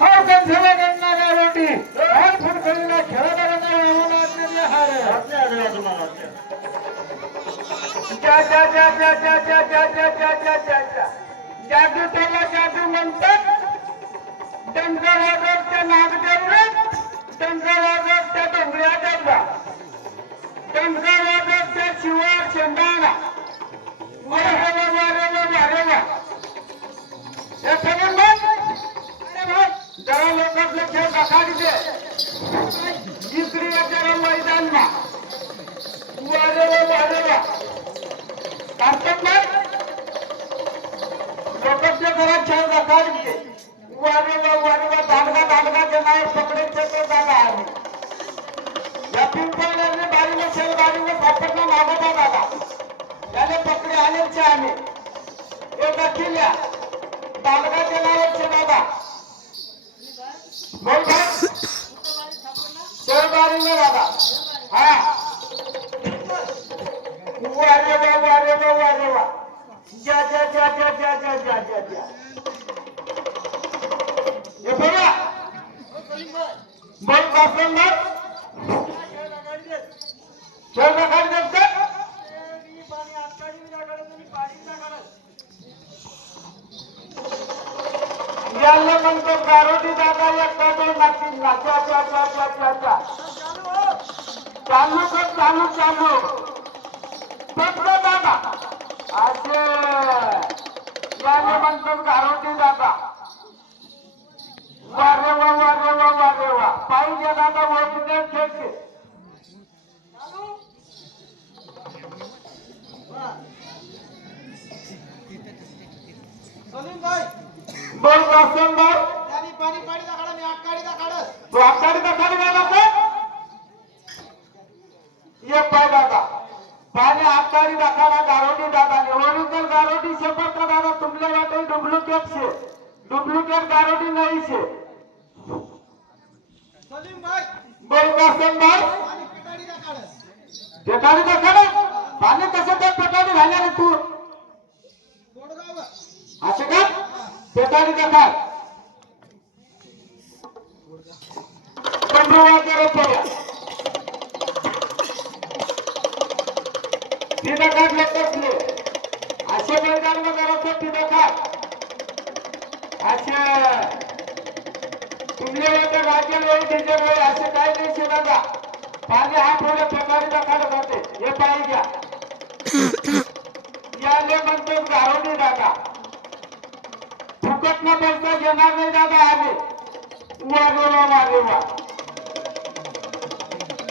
हर गंधेला गणना रोटी हर फुटकळीला खेळायला गणना आम्हाला आज्ञा हार जा जा जा जा जा जा जा जा जा जा जा जा जादू त्याला जादू म्हणतात डंगरावरच्या नागदेवला डंगरावरच्या डोंगऱ्या देवला डंगरावरच्या शिवार शेंडाळा वारेवा वारेवा वारेवा हे सगळं जरा लोकांना खेळ दाखवायचे इकडे जरा मैदानमा वारेवा वारेवा करतात ना लोकांच्या जरा खेळ दाखवायचे वारेवा वारेवा दांडगा दांडगा नाव पकडे तो दादा आहे या पिंपळने बारीने शेल बारीने सापडला मागवता दादा त्याने पकडे आलेचे आम्ही हे दाखिल्या दांडगा नावाचे दादा बोल भाई शेल बारीने दादा हा वारेवा वारेवा जा जा जा जा जा जा जा जा जा ये बोला बोल बासंदर चल ना खाली देते पाणी आटकाडी विराकडे आणि पाणी विराकडे याला म्हणतो गारोडी दादा एकटा दोन नाकीन नाचा चा चा चा चा चा चालू कर चालू चालू पटलं दादा असे याला म्हणतो गारोडी दादा वारेवा वारेवा वारेवा पाहिजे दादा ओरिजिनल खेळते बोल वासन भाई पाणी पाणी दाखडा मी आटकाडी दाखडा तू आटकाडी दाखडी दादा ये पाय दादा पाणी आटकाडी दाखडा गारोडी दादा ओरिजिनल गारोडी शपथ का दादा तुमले वाटे डुप्लीकेट गारोडी नहीं छे सलीम भाई बोल वासन भाई पाणी पेटाडी दाखडा पाणी कसं ते पेटाडी घालणार तू असं का पेटाडी दाखड पंधरा रुपया तिला काढले कसले असे मैदान मध्ये तिला काढ असे तुमले वाटत राज्य वेळी त्याच्या वेळी असे काय नाही शेदादा पाणी हा थोडे पेटाडी दाखड जाते हे पाहिजे घ्या याले म्हणतो गारोडी दादा फुकट न पैसा घेणार नाही दादा आले वारेवा वारेवा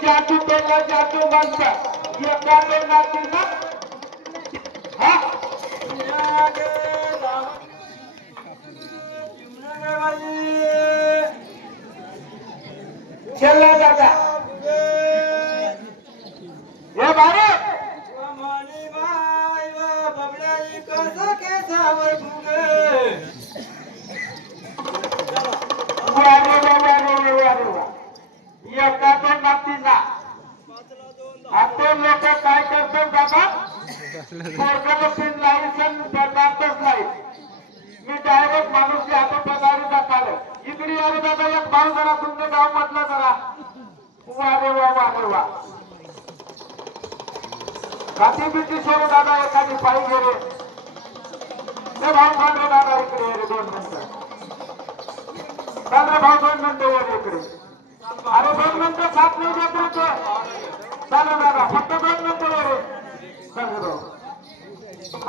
जादू पेला जादू म्हणतात एका दोन नाती ना हा चला दादा हे बारे मानी माय बबड्याई कसं केसावर फुगे वारेवा एका दोन नाती ना आपण लोक काय करतात दादा सरकारला पिन लायसन पदार्थच नाही मी डायरेक्ट माणूस आता पदारी दाखवलं इकडे आले दादा एक भाऊ जरा तुमच्या गाव मधला जरा वारेवा खाती बिटी सोडू दादा एखादी पायी गेले ते भाऊ सांगले दादा इकडे ये रे 2 मिनिटं चाल रे भाऊ 2 मिनिटं ये इकडे अरे 2 मिनिटं साथ नाही देत रे तो चालू दादा फक्त 2 मिनिटं रे चालू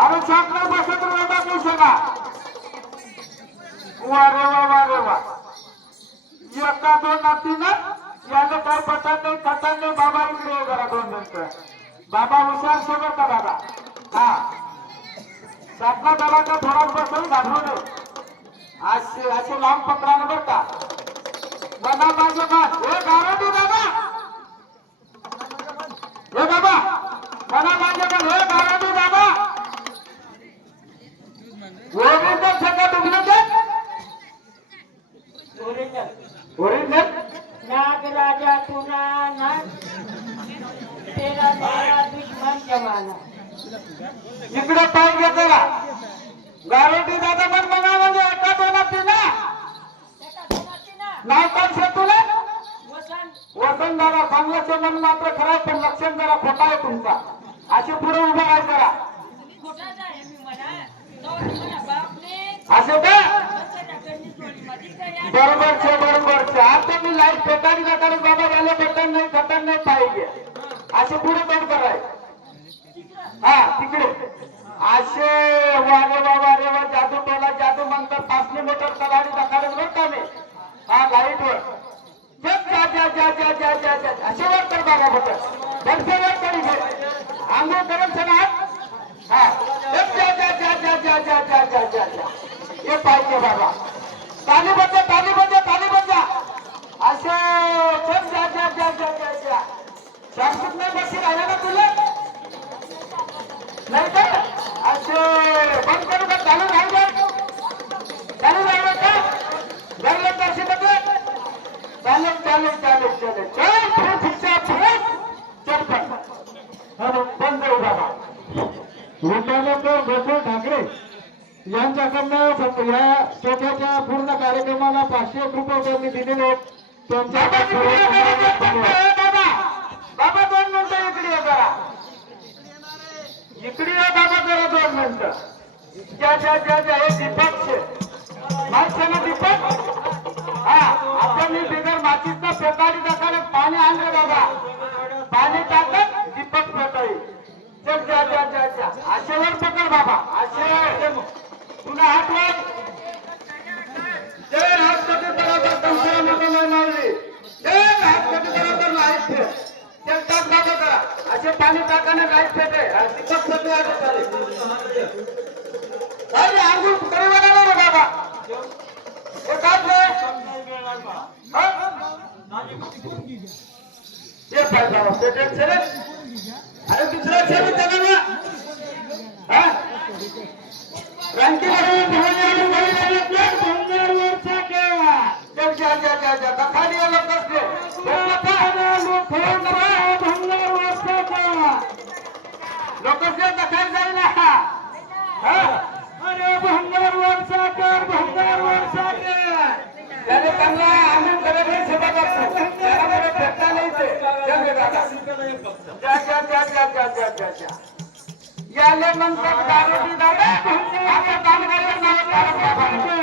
अरे साथ नाही बसत रे दादा तू सगा वारेवा एका दोन नाती ना याला काय पटत नाही कटत नाही बाबा इकडे ये जरा 2 मिनिटं बाबा हुशार सोबत का दादा हा साधना दादा का थोडा बसून घालू नये असे लांब पकडाने बर का बना माझे मान हे गारोडी दादा हे बाबा बना माझे मान हे गारोडी दादा ओरिजिनल सगळं डुप्लिकेट ओरिजिनल नागराजा तुना ना तेरा मेरा दुश्मन जमाना इकडे पाय घेतला गारोडी दादा पण बघा म्हणजे एका दोन पिना नाव काय तुला वसंतदादा चांगल्याचे मन मात्र खरं पण लक्षण जरा खोटा आहे तुमचा असे पुढे उभा आहे जरा असं का बरोबर आता मी लाईट पेटारी जाताना बाबा झाले बटन नाही पाहिजे असे पुढे तोड कराय हा तिकडे असे वारे वा जादू टोला जादू म्हणतात 5 मीटर तलाडी दाखवलं बरं का मी हा लाईट वर असे वर कर बाबा बटन दर्शे वर करी घे आंघोळ करून सणात हा हे पाहिजे बाबा ताली बजा असे शांतच नाही बसी राहिला ना तुला नाही का असे बंद करू का चालू राहिलं का घरला दर्शन चल बंद बाबा गोकुळ ठाकरे यांच्याकडनं या सोप्याच्या पूर्ण कार्यक्रमाला 501 रुपये त्यांनी दिलेले त्यांच्या बाबा 2 मिनिटं इकडे करा इकडे बाबा जरा 2 मिनिटं ज्या हे दीपक माणसानं दीपक हा आता मी बिगर मातीचा पेटारी टाकायला पाणी आणलं बाबा पाणी टाकत दीपक पेटाई चल जा अशेवर पकड बाबा अशे पुन्हा हात वर जय हात कधी बरोबर कंसरा मध्ये मारली जय हात कधी बरोबर लाईट चल टाक बाबा करा असे पाणी टाकाने लाईट पेटे दीपक पेटे आले चालेल अरे आंघोळ करू लागला रे बाबा हे काय ये पाहिजे पेटे चले अरे दुसरा चल त्याला हा रांकी खाली आलो कसले लोकस्य दखाल जाईल अरे भंगार वर्षा कर त्याने चांगला आम्ही करत सेवा करतो त्याला भेटता नाही ते याले म्हणतात दारोडी दादा आता दानगाला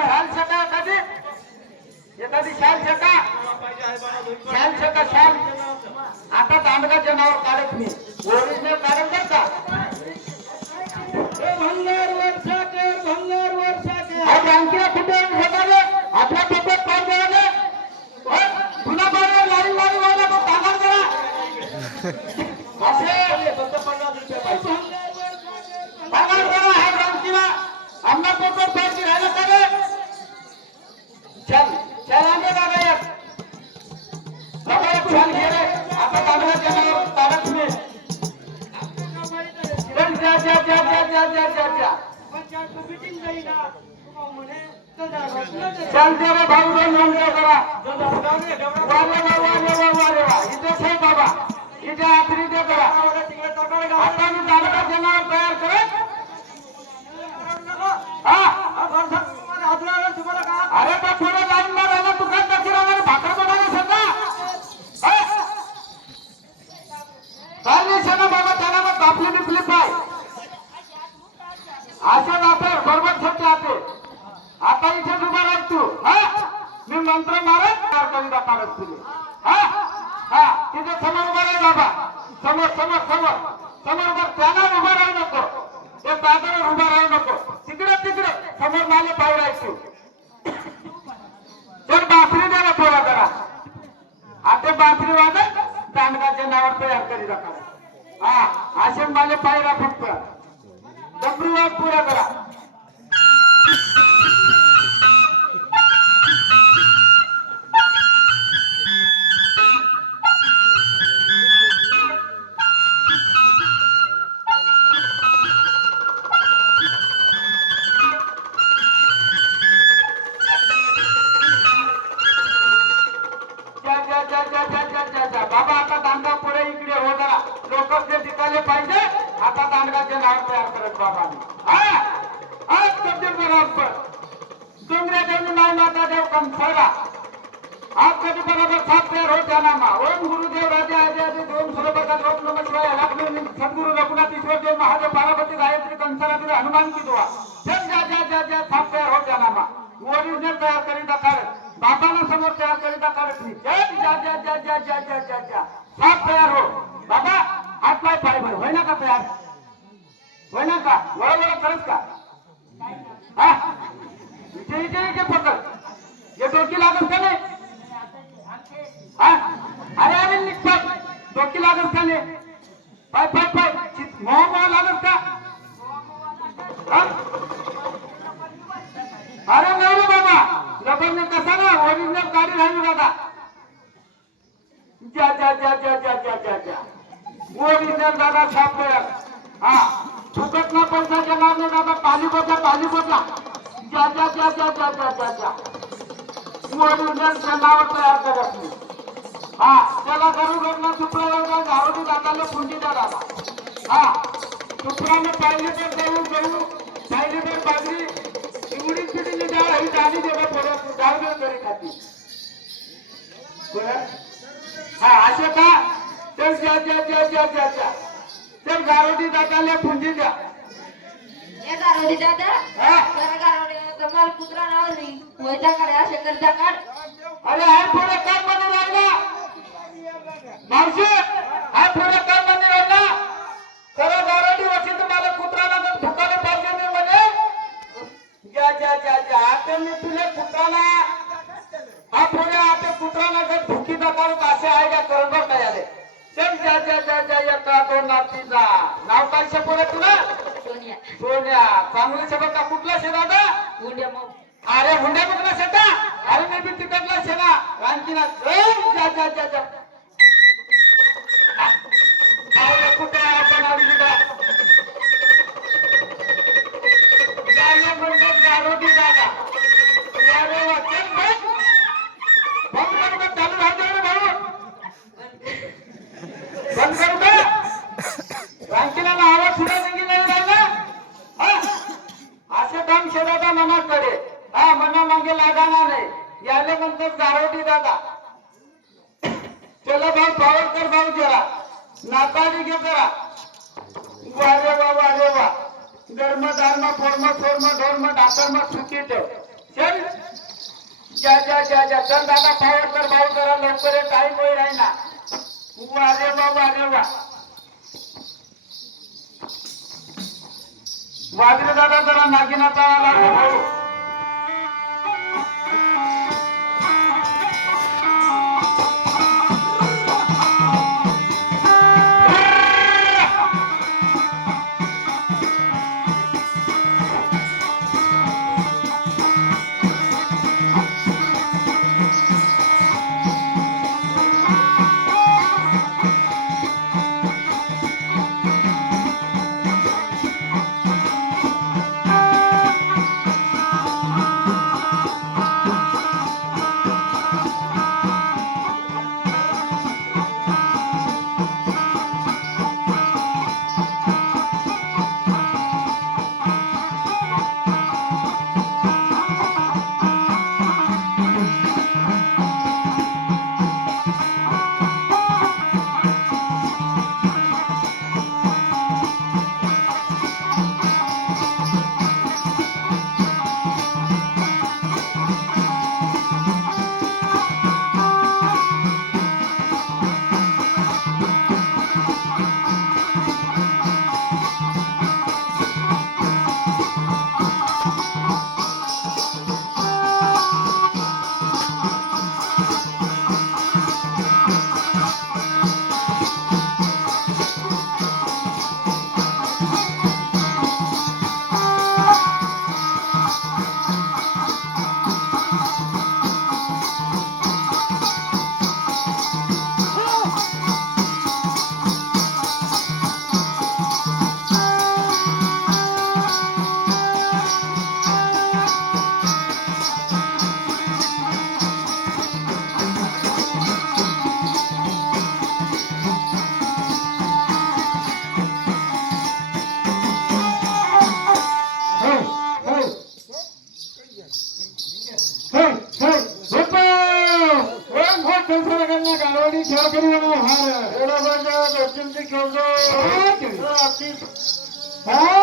शाल छटा कधी एखादी शाल छटा आता दांडगाच्या नावावर काढत मी ओरिजिनल काढत बर का भंगार वर्षाकर बँकेला कुठे ठेवले आपल्या पद्धत पाहिजे आले पुन्हा बाहेर लारी व्हायला तो कागद करा असे फक्त 50 रुपये पाहिजे कागद करा हा बँकेला आमना पद्धत पाहिजे राहिला का चल आम्ही दादा एक चल घे रे आता दांडगाच्या नावावर काढत मी चल दे रे भाऊ दोन करा इथे साहेब बाबा इथे आखरी दे करा आता मी दांडगा जनावर तयार करत अरे तो थोडं लाईन मारायला तू काय नक्की राहणार भाकर बनवलं सध्या काय नाही सण बाबा त्याला मग आपली बिपली पाय असे जाते बरोबर सत्य आते आता इथे उभा राह तू मी मंत्र मारत कविता काढत तुझे तिथे समोर उभा राह बाबा समोर बघ त्यांना उभा राहू नको ते दादावर उभा राहू नको तिकडे समोर माले पाय राहायची तर बासरी द्यायला थोडा करा आता बासरी वाजत दांडगाच्या नावावर तयार करी टाका असे माले पायरा फक्त डबरू वाज पुरा करा बाबा आता दांडगा पुढे इकडे हो जरा लोक जे टिकाले पाहिजे आता दांडगाचे नाव तयार करत बाबांनी बरोबर डोंगऱ्या देव नाही माता देव कंसाला कधी बरोबर साप तयार होत जाणार मा ओम गुरुदेव राजे आजे आजे ओम सूर्यप्रकाश ओम नमः शिवाय लक्ष्मी सद्गुरु रघुनाथ ईश्वर देव महादेव पार्वती गायत्री कंसरावीर हनुमान की दुआ जब जा साप तयार होत जाणार मा ओरिजिनल तयार करीता काढ बाबाला समोर तयार करीता काढत नाही जा साप तयार हो बाबा हात पाय पाय भर होय ना का तयार होय ना का वळ खरंच का हा इथे पकड ये डोकी लागत का नाही हा अरे अरे निघतात डोकी लागत का नाही पाय पाय पाय मोह लागत का हा? अरे नाही रे बाबा लबरने कसा ना ओरिजिनल गाडी राहिली दादा जा ओरिजिनल दादा साफ हा फुकट ना पैसाच्या नावाने दादा पाली बोटला जा ओरिजिनल नाव तयार करत नाही हा त्याला गरुडला सुप्राला झाडू दादाला पुंजी द्या दादा हा सुप्राने पाहिली तर गहू पाहिली तर बाजरी एवढी पिढीने डाळ ही डाली देवा पडत डाळ तरी खाती हा असे का तर जा तर गारोडी दादाला पुंजी द्या गारोडी दादा गारोडी मला कुत्रा नाव नाही वैद्याकडे असे करता काढ अरे हा पुढे काम मध्ये राहिला मावशी हा पुढे काम मध्ये राहिला खरं गारोडी वशी तुम्हाला कुत्रा लागत धुकाला पाहिजे नाही म्हणे जा आता मी तुला कुत्राला हा पुढे आता कुत्रा लागत धुकी दाखवत असे आहे का करंबर काय आले चल जा एका दोन नातीचा नाव काय शपथ तुला सोन्या चांगलं शपथ का कुठला शे दादा अरे हुंड्या बघला शेता अरे मी बी तिकडला शेना रांकीना जा कुठे आपण आवली का गारोडी दादा अरे वा चल भाऊ चालू राहतो रे भाऊ बंद करू का रांकीला आवाज सुद्धा नाही राहिला असे काम शेदादा मनाकडे हा मना मागे लागाना नाही याले म्हणतात गारोडी दादा चला भाऊ पावर कर भाऊ जरा नाताली घे जरा वारे वा धर्म फोर्म ढोर्म डाकर्म सुखी ठेव चल जा चल दादा पावर कर भाऊ जरा लवकर टाइम होई नाही ना वारे वा वाजरे दादा जरा नागिनाचा भाऊ अक्कल सरांना गाडवाडी खेळ करू हार एवढा म्हणजे खेळतो हा